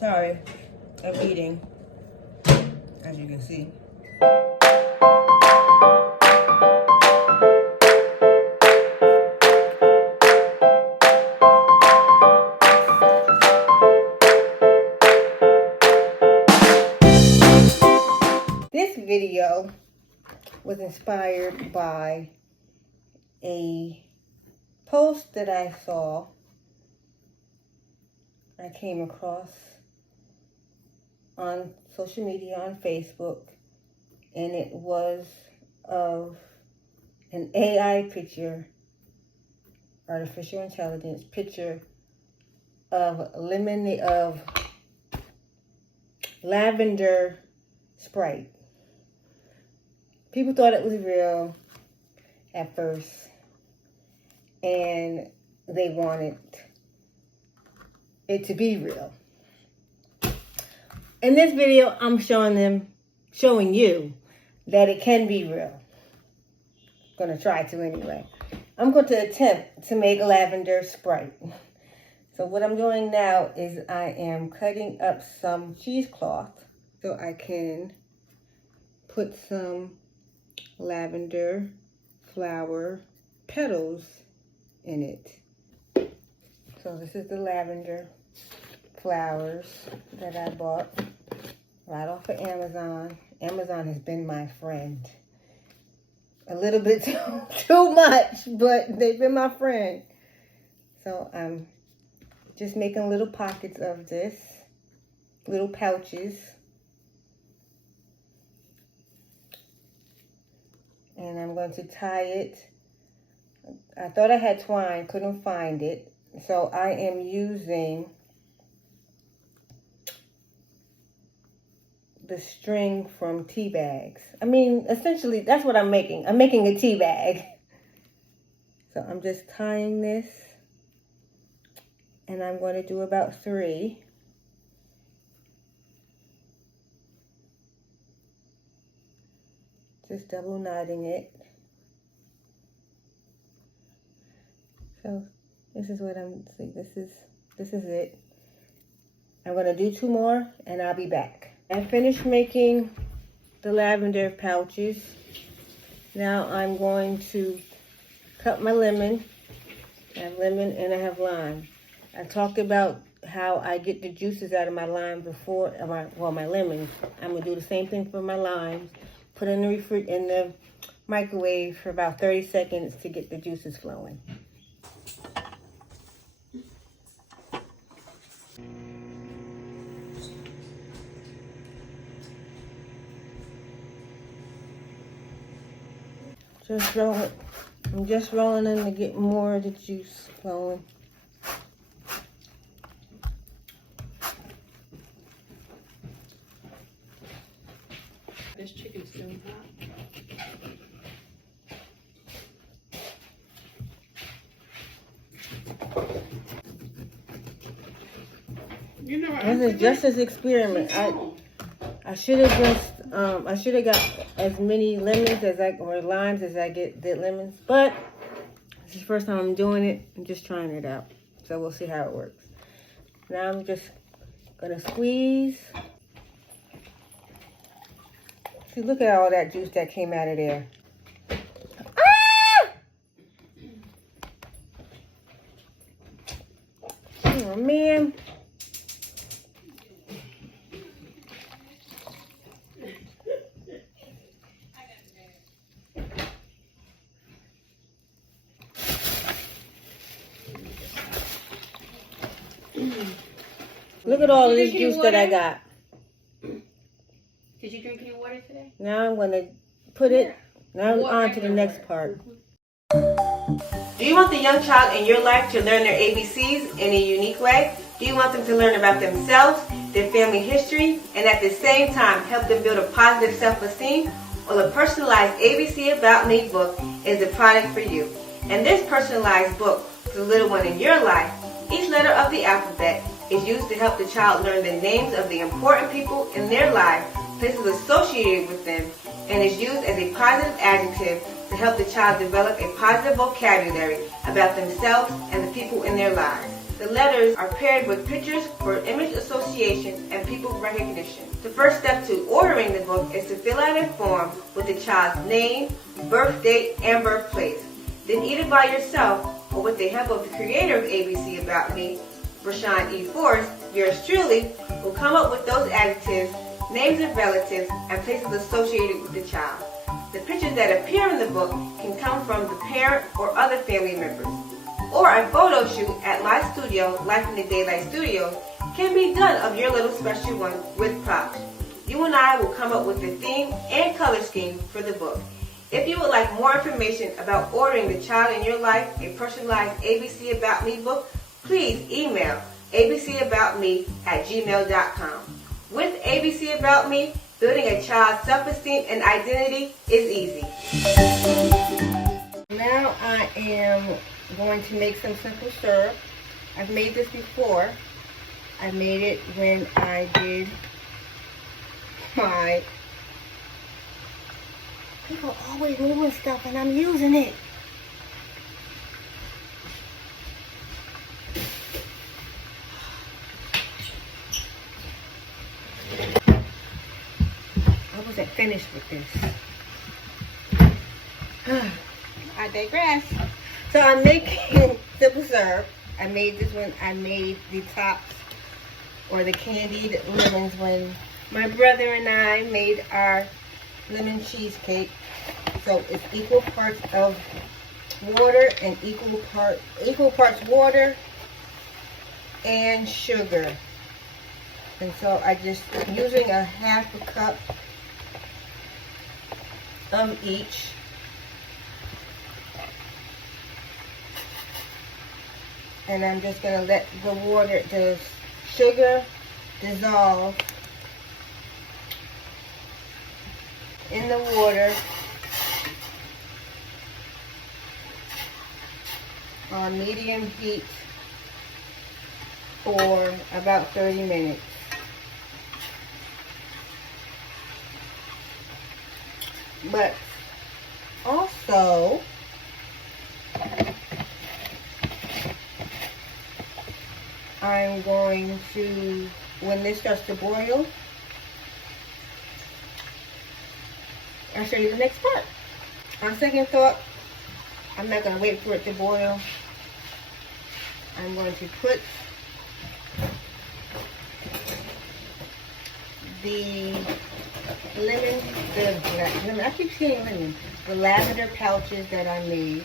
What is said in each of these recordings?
Sorry, I'm eating, as you can see. This video was inspired by a post that I saw, I came across on social media, on Facebook, and it was of an AI picture, artificial intelligence picture of Lavender Sprite. People thought it was real at first, and they wanted it to be real. In this video, I'm showing you that it can be real. I'm gonna try to anyway. I'm going to attempt to make a lavender Sprite. So what I'm doing now is I am cutting up some cheesecloth so I can put some lavender flower petals in it. So this is the lavender flowers that I bought right off of Amazon. Amazon has been my friend. A little bit too much, but they've been my friend. So I'm just making little pockets of this, little pouches. And I'm going to tie it. I thought I had twine, couldn't find it. So I am using the string from tea bags. I mean, essentially, that's what I'm making. I'm making a tea bag. So I'm just tying this. And I'm going to do about 3. Just double knotting it. So this is what this is it. I'm going to do 2 more and I'll be back. I finished making the lavender pouches. Now I'm going to cut my lemon. I have lemon and I have lime. I talked about how I get the juices out of my lime before, my lemons. I'm going to do the same thing for my limes. Put it in the microwave for about 30 seconds to get the juices flowing. I'm just rolling in to get more of the juice flowing. This chicken's still hot. You know, this is just an experiment. I should have got as many lemons or limes as I did lemons, but this is the first time I'm doing it. I'm just trying it out, so we'll see how it works. Now I'm just gonna squeeze. See, look at all that juice that came out of there. Ah! Oh man. Look at all this juice that I got. Did you drink any water today? Now I'm going to put it, now on to the next part. Do you want the young child in your life to learn their ABCs in a unique way? Do you want them to learn about themselves, their family history, and at the same time help them build a positive self-esteem? Well, a personalized ABC About Me book is the product for you. In this personalized book, for the little one in your life, each letter of the alphabet is used to help the child learn the names of the important people in their life, places associated with them, and is used as a positive adjective to help the child develop a positive vocabulary about themselves and the people in their lives. The letters are paired with pictures for image association appreciation and people recognition. The first step to ordering the book is to fill out a form with the child's name, birth date, and birthplace. Then either by yourself or with the help of the creator of ABC About Me, Rashawn E. Forrest, yours truly, will come up with those adjectives, names of relatives, and places associated with the child. The pictures that appear in the book can come from the parent or other family members. Or a photo shoot at my studio, Life in the Daylight Studios, can be done of your little special one with props. You and I will come up with the theme and color scheme for the book. If you would like more information about ordering the Child in Your Life, a personalized ABC About Me book, please email abcaboutme@gmail.com. With ABC About Me, building a child's self-esteem and identity is easy. Now I am going to make some simple syrup. I've made this before. I made it when I did my... People always moving stuff and I'm using it. I wasn't finished with this. I digress. So I'm making simple syrup. I made this one. I made the tops or the candied lemons when my brother and I made our lemon cheesecake. So it's equal parts of water and equal parts water and sugar. And so I'm using a half a cup of each. And I'm just going to let the sugar dissolve in the water on medium heat for about 30 minutes. But also, I'm going to, when this starts to boil, I'll show you the next part. On second thought, I'm not going to wait for it to boil. I'm going to put the I keep saying lemon, the lavender pouches that I made.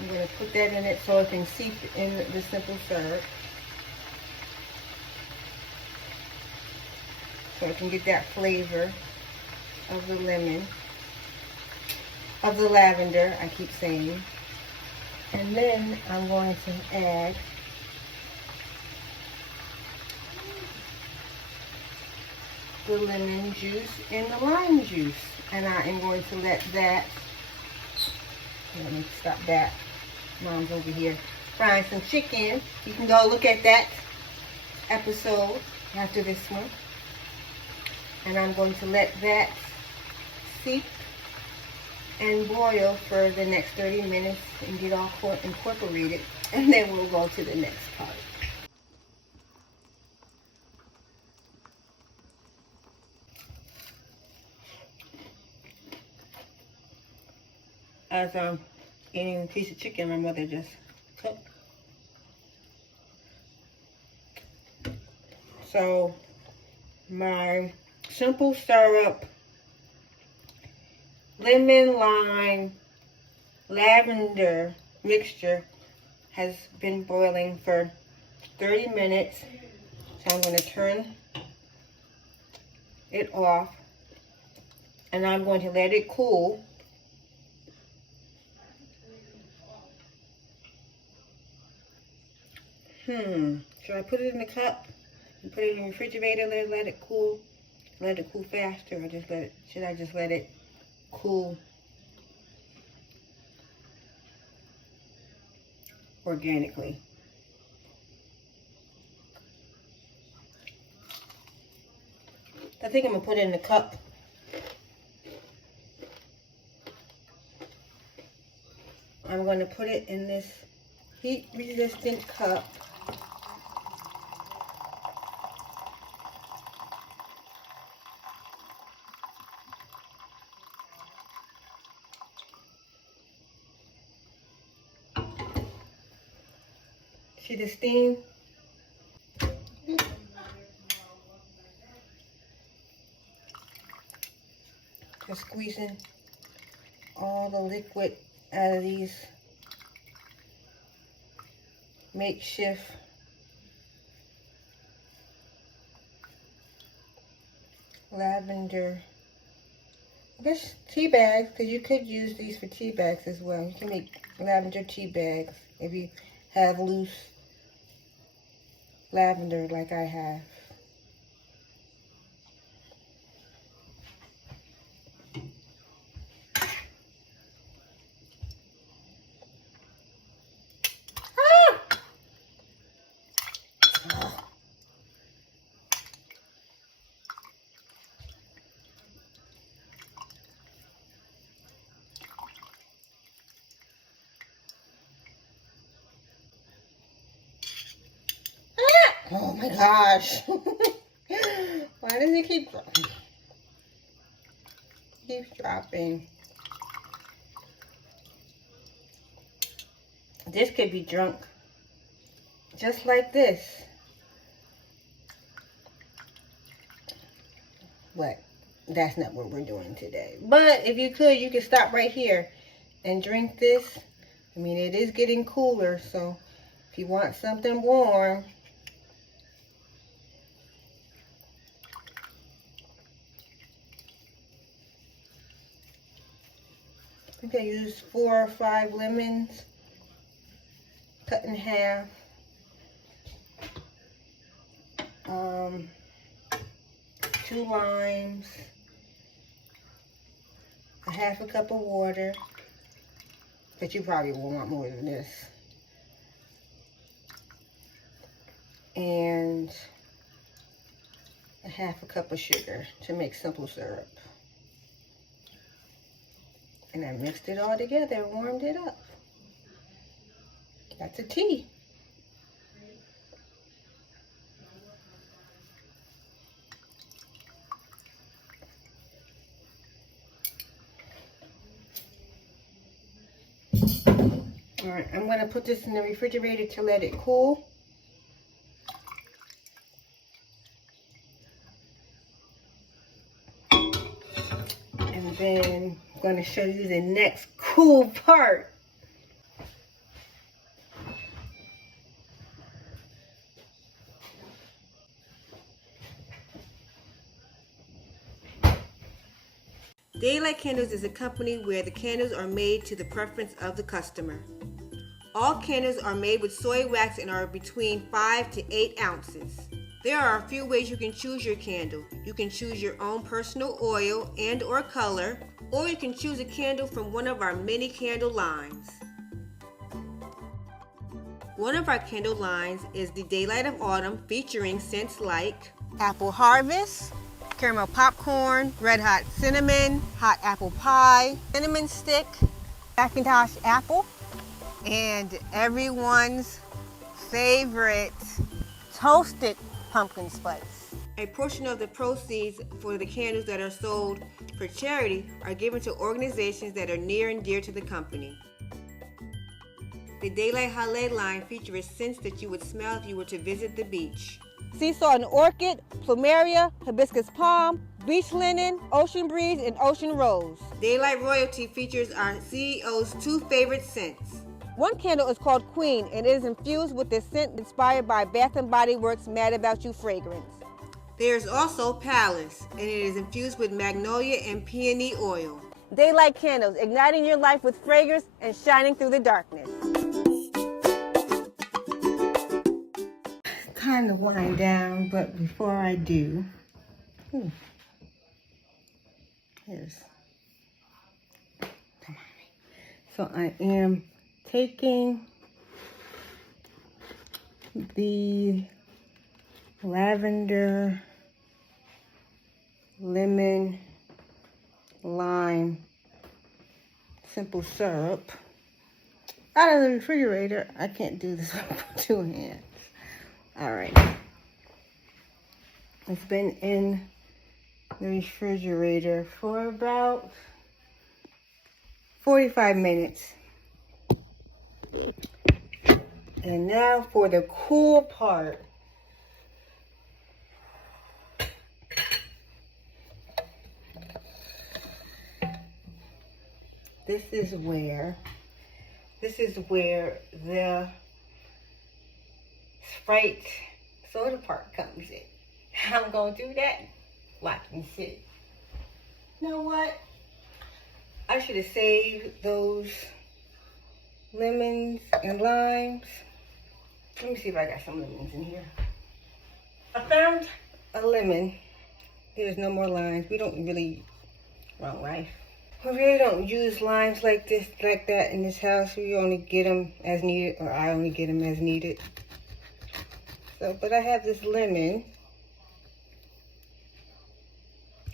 I'm going to put that in it so it can seep in the simple syrup. So I can get that flavor of the lemon, of the lavender, I keep saying. And then I'm going to add the lemon juice and the lime juice. And I am going to let that, let me stop that. Mom's over here frying some chicken. You can go look at that episode after this one. And I'm going to let that steep and boil for the next 30 minutes and get all incorporated. And then we'll go to the next part. As I'm eating a piece of chicken my mother just cooked. So my simple syrup, lemon, lime, lavender mixture has been boiling for 30 minutes. So I'm going to turn it off and I'm going to let it cool. Should I put it in the cup and put it in the refrigerator, let it cool? Let it cool faster, or should I just let it cool organically? I think I'm gonna put it in the cup. I'm going to put it in this heat resistant cup. See the steam? Just squeezing all the liquid out of these makeshift lavender, I guess, tea bags, because you could use these for tea bags as well. You can make lavender tea bags if you have loose lavender like I have. Oh my gosh. Why does it keep dropping? Keeps dropping. This could be drunk just like this. But that's not what we're doing today. But if you could stop right here and drink this. I mean, it is getting cooler, so if you want something warm, I think I used 4 or 5 lemons, cut in half. 2 limes, a half a cup of water, but you probably will want more than this, and a half a cup of sugar to make simple syrup. And I mixed it all together, warmed it up. That's a tea. All right, I'm going to put this in the refrigerator to let it cool. And then I'm going to show you the next cool part. Daylight Candles is a company where the candles are made to the preference of the customer. All candles are made with soy wax and are between 5 to 8 ounces. There are a few ways you can choose your candle. You can choose your own personal oil and or color, or you can choose a candle from one of our many candle lines. One of our candle lines is the Daylight of Autumn, featuring scents like Apple Harvest, caramel popcorn, red hot cinnamon, hot apple pie, cinnamon stick, Macintosh apple, and everyone's favorite toasted pumpkin spice. A portion of the proceeds for the candles that are sold for charity are given to organizations that are near and dear to the company. The Daylight Hale line features scents that you would smell if you were to visit the beach. Seesaw and orchid, plumeria, hibiscus palm, beach linen, ocean breeze, and ocean rose. Daylight Royalty features our CEO's 2 favorite scents. One candle is called Queen, and it is infused with the scent inspired by Bath & Body Works' Mad About You fragrance. There's also Palace, and it is infused with magnolia and peony oil. Daylight Candles, igniting your life with fragrance and shining through the darkness. Time to wind down, but before I do, so I am taking the lavender, lemon, lime, simple syrup out of the refrigerator. I can't do this with 2 hands. All right. It's been in the refrigerator for about 45 minutes. And now for the cool part. This is where the Sprite soda part comes in. How I'm gonna do that? Watch me see. You know what? I should have saved those lemons and limes. Let me see if I got some lemons in here. I found a lemon. There's no more limes. We don't really, wrong, right? We really don't use limes like that in this house. We only get them as needed, or I only get them as needed. So, but I have this lemon.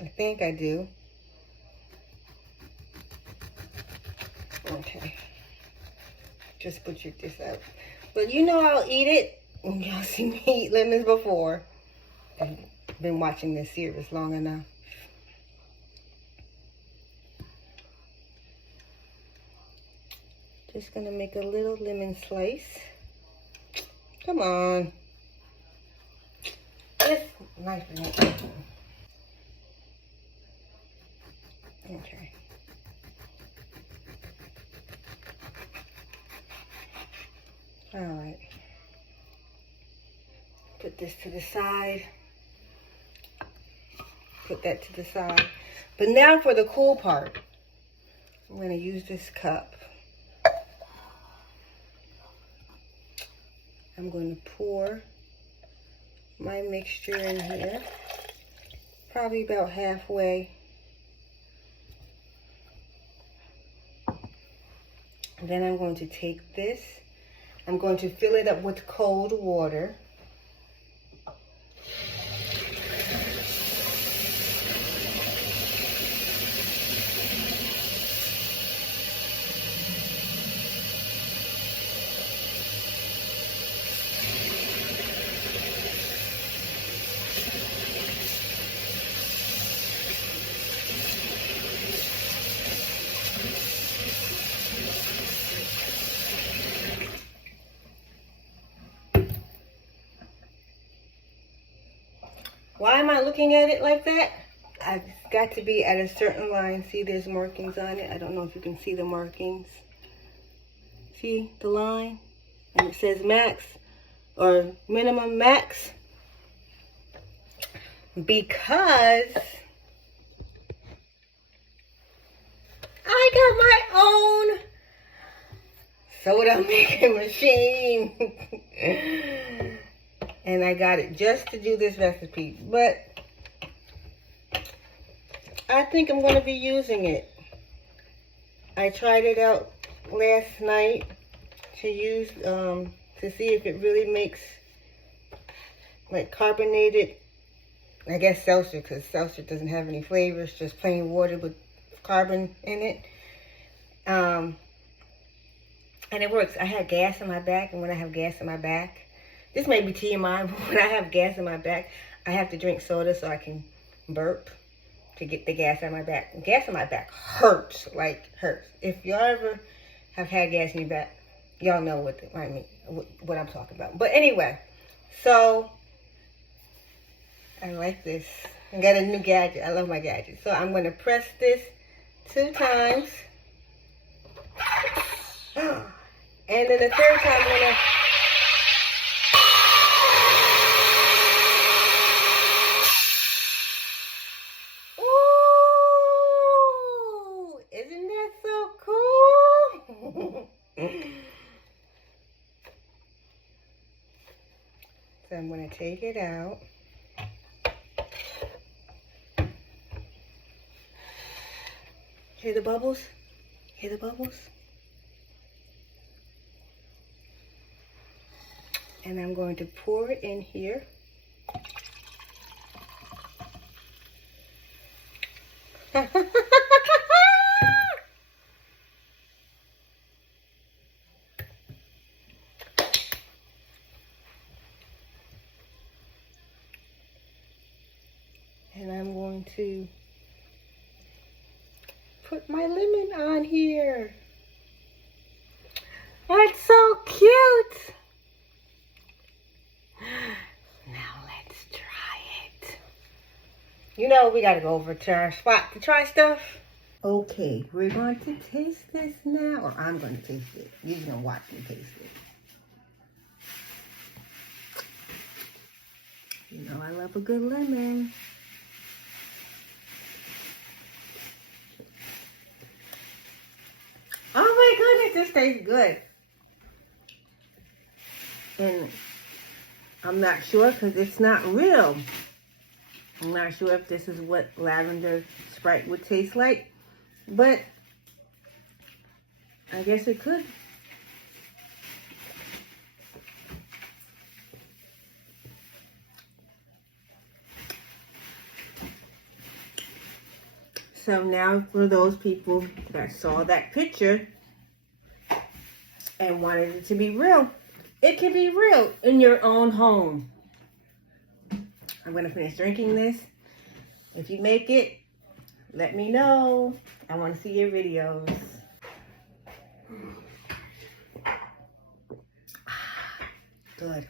I think I do. Okay. Just butchered this up. But you know I'll eat it. Y'all seen me eat lemons before. I've been watching this series long enough. Just gonna make a little lemon slice. Come on. This knife is not open. Okay. All right. Put this to the side. Put that to the side. But now for the cool part. I'm going to use this cup. I'm going to pour my mixture in here. Probably about halfway. And then I'm going to take this. I'm going to fill it up with cold water. Why am I looking at it like that? I've got to be at a certain line. See, there's markings on it. I don't know if you can see the markings. See the line? And it says max or minimum max. Because I got my own soda making machine. And I got it just to do this recipe. But I think I'm going to be using it. I tried it out last night to use, to see if it really makes like carbonated, I guess seltzer, because seltzer doesn't have any flavors, just plain water with carbon in it. And it works. I had gas in my back, and when I have gas in my back, this may be TMI, but when I have gas in my back, I have to drink soda so I can burp to get the gas in my back. Gas in my back hurts, like hurts. If y'all ever have had gas in your back, y'all know what I mean, what I'm talking about. But anyway, so I like this. I got a new gadget. I love my gadget. So I'm going to press this 2 times. And then the third time I'm going to... Ooh! Isn't that so cool? So I'm going to take it out. Hear the bubbles? Hear the bubbles? And I'm going to pour it in here. And I'm going to put my lemon on here. That's so cute. You know, we gotta go over to our spot to try stuff. Okay, we're going to taste this now, or I'm going to taste it. You're gonna watch me taste it. You know, I love a good lemon. Oh my goodness, this tastes good. And I'm not sure because it's not real. I'm not sure if this is what lavender Sprite would taste like, but I guess it could. So now for those people that saw that picture and wanted it to be real, it can be real in your own home. I'm going to finish drinking this. If you make it, let me know. I want to see your videos. Good.